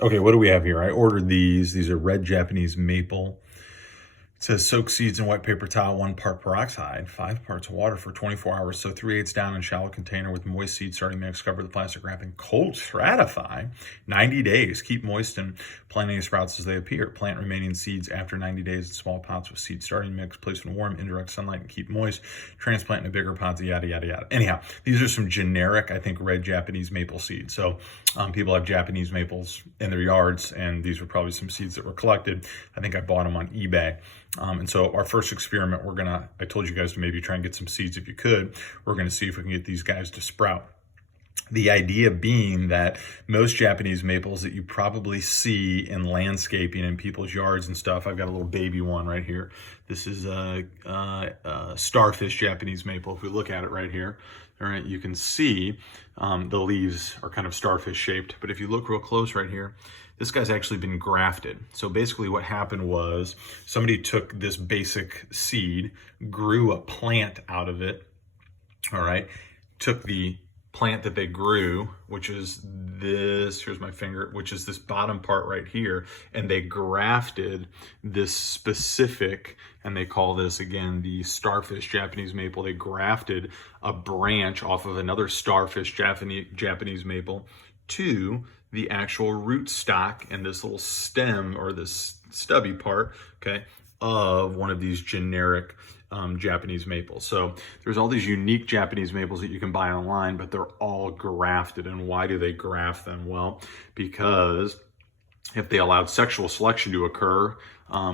Okay, what do we have here? I ordered these. These are red Japanese maple. It says soak seeds in wet paper towel, 1 part peroxide, 5 parts water for 24 hours. So 3/8 down in shallow container with moist seed starting mix. Cover the plastic wrapping. Cold stratify, 90 days. Keep moist and plant any sprouts as they appear. Plant remaining seeds after 90 days in small pots with seed starting mix. Place in warm, indirect sunlight and keep moist. Transplant in a bigger pot, yada, yada, yada. Anyhow, these are some generic, I think, red Japanese maple seeds. So people have Japanese maples in their yards, and these were probably some seeds that were collected. I think I bought them on eBay. And so our first experiment, I told you guys to maybe try and get some seeds if you could. We're gonna see if we can get these guys to sprout. The idea being that most Japanese maples that you probably see in landscaping in people's yards and stuff, I've got a little baby one right here. This is a starfish Japanese maple. If we look at it right here, all right, you can see the leaves are kind of starfish shaped. But if you look real close right here, this guy's actually been grafted. So basically what happened was somebody took this basic seed, grew a plant out of it, all right, took the plant that they grew, which is this, here's my finger, which is this bottom part right here, and they grafted this specific, and they call this, again, the starfish Japanese maple. They grafted a branch off of another starfish Japanese maple to the actual root stock and this little stem, or this stubby part, okay, of one of these generic Japanese maples. So there's all these unique Japanese maples that you can buy online, but they're all grafted. And why do they graft them? Well, because if they allowed sexual selection to occur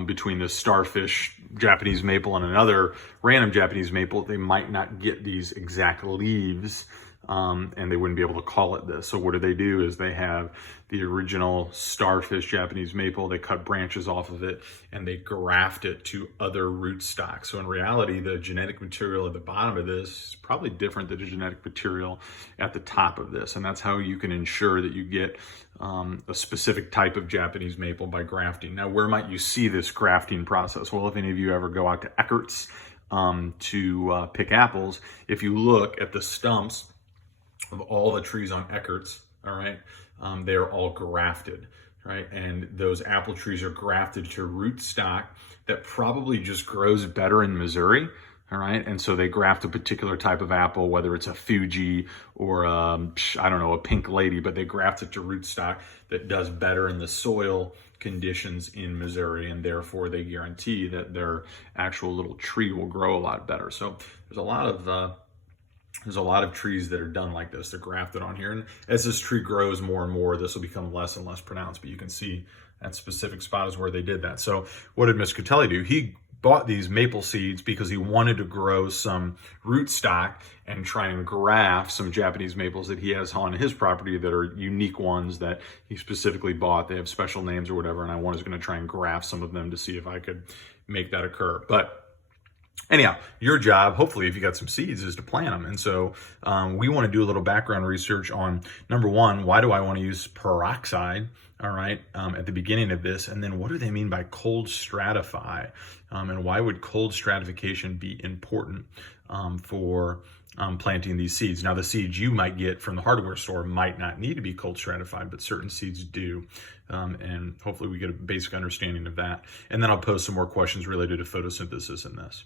between this starfish Japanese maple and another random Japanese maple, they might not get these exact leaves, and they wouldn't be able to call it this. So what do is they have the original starfish Japanese maple, they cut branches off of it, and they graft it to other root stocks. So in reality, the genetic material at the bottom of this is probably different than the genetic material at the top of this. And that's how you can ensure that you get a specific type of Japanese maple by grafting. Now, where might you see this grafting process? Well, if any of you ever go out to Eckert's to pick apples, if you look at the stumps of all the trees on Eckert's, all right, they're all grafted, right? And those apple trees are grafted to root stock that probably just grows better in Missouri, all right? And so they graft a particular type of apple, whether it's a Fuji or I don't know, a Pink Lady, but they graft it to root stock that does better in the soil conditions in Missouri, and therefore they guarantee that their actual little tree will grow a lot better. So there's a lot of trees that are done like this. They're grafted on here. And as this tree grows more and more, this will become less and less pronounced. But you can see that specific spot is where they did that. So what did Mr. Catelli do? He bought these maple seeds because he wanted to grow some root stock and try and graft some Japanese maples that he has on his property that are unique ones that he specifically bought. They have special names or whatever. And I was going to try and graft some of them to see if I could make that occur. But anyhow, your job, hopefully, if you got some seeds, is to plant them. And so we want to do a little background research on, number one, why do I want to use peroxide, all right, at the beginning of this? And then what do they mean by cold stratify? And why would cold stratification be important for planting these seeds? Now, the seeds you might get from the hardware store might not need to be cold stratified, but certain seeds do. And hopefully we get a basic understanding of that. And then I'll post some more questions related to photosynthesis in this.